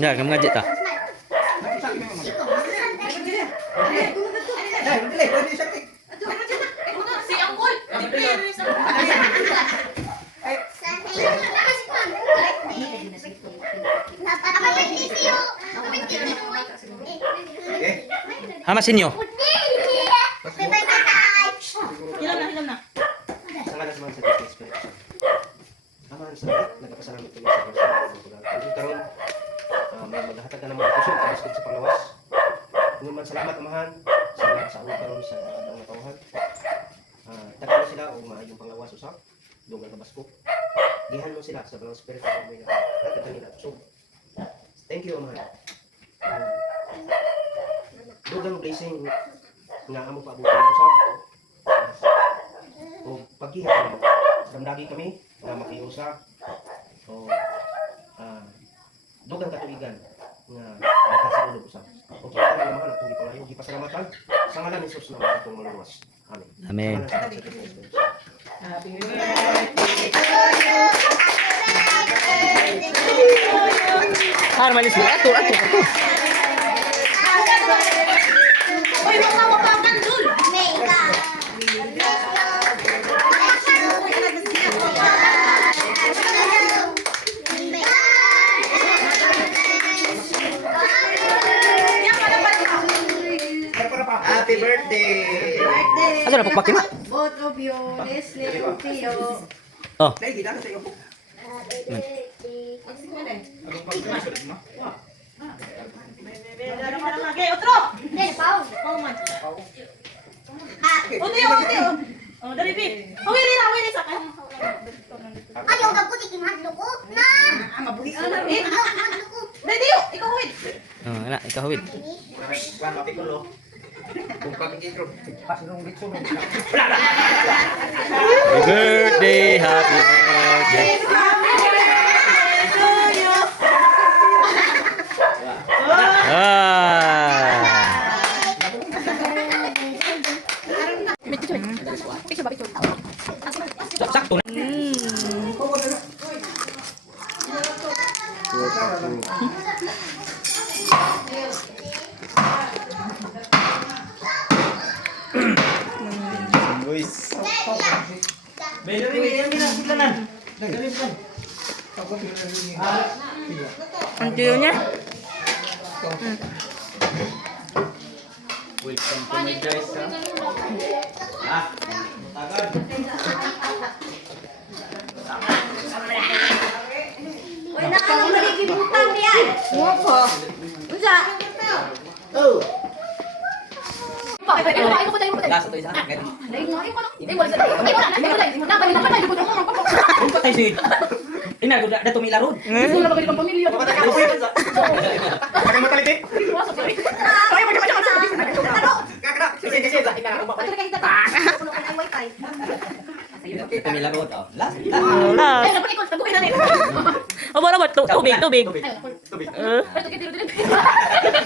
Ya, kamu ngajak tak? Hamasin nyo. Hilam na. Sangat semangat sa Espiritu. Amahan sa nagpasalamat kami sa Panginoon. Karon may maghatag ka ng mga kusog kabasket sa panglawas. Kung man salamat amahan sa ulo karon sa mga tawhan. Takpan sila o maayong panglawas usap dungan kabasko. Gihan mo sila sa Banal Espiritu sa mga katangin at kusog. Thank you amahan. Dugang blessing nga amo paabutan usap. O paghihat damdagi kami na makiusa o dugang katuigan nga nakasulog usap. O kita na naman kung ipangayo gipasalamatan sa ngalan ni Jesus na atong maluwas. Amen. Amen. Happy birthday to you. Har malis mo. Ato. Uy, makawapakan dun. Happy birthday! Asa na pagpakin mo? Both of you, Leslie, Tio. Oh. Lagi kita sa iyo po. Otro! Uti. Oh, dari Pi. Awiri sa kan. Ayaw ka puti kimahadlo ko na. Mabuli ana eh. Dadi yo, ikaw wait. Oh, anak, ikaw hawid. Kan mati ko lo. Kung pagkikro, pasunong dito mo. Happy birthday, happy birthday. Ah. Sakto na. Boys. Ang tiyo niya. Welcome to my guys. Tagad. Uy, nakakang maligibutan niya. Opo. Unsa? Oh. Lasa to isa. Patay si. Ina ko da tumila rod. Gusto na magaling pang pamilya. Pakai matalik. Ay, macam-macam. Kasi Patuloy ka hita pa. Puno ka ng wifi. Tumila rod. Oh, last. Ay, dapat ikot. Taguin na rin. Oh, tubig. Ay, tubig. ito,